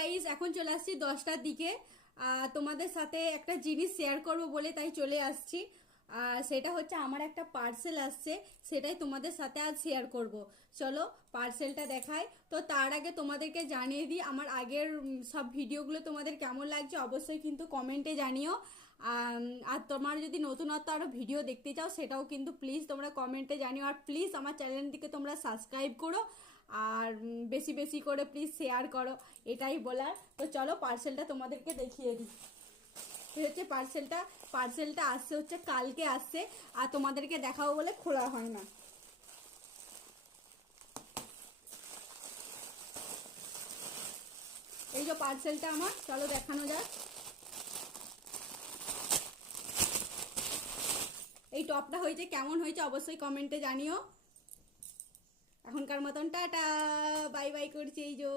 Guys এখন চলে আসছি 10টার দিকে। তোমাদের সাথে একটা জিনিস শেয়ার করব বলে তাই চলে আসছি। সেটা হচ্ছে আমার একটা পার্সেল আসছে, সেটাই তোমাদের সাথে আজ শেয়ার করব। চলো পার্সেলটা দেখাই। তো তার আগে তোমাদেরকে জানিয়ে দিই আমার আগের সব ভিডিওগুলো তোমাদের কেমন লাগছে অবশ্যই কিন্তু কমেন্টে জানিও। আর তোমার যদি নতুনত্ব আরও ভিডিও দেখতে চাও সেটাও কিন্তু প্লিজ তোমরা কমেন্টে জানিও। আর প্লিজ আমার চ্যানেলটিকে তোমরা সাবস্ক্রাইব করো আর বেশি বেশি করে প্লিজ শেয়ার করো, এটাই বলার। তো চলো পার্সেলটা তোমাদেরকে দেখিয়ে দিই। হচ্ছে পার্সেলটা আসছে হচ্ছে কালকে আসছে, আর তোমাদেরকে দেখাবো বলে খোলা হয় না। এই যে পার্সেলটা আমার, চলো দেখানো যাক। এই টপটা হয়েছে কেমন হয়েছে অবশ্যই কমেন্টে জানিও। এখনকার মতন টাটা, বাই বাই করছি। এই যে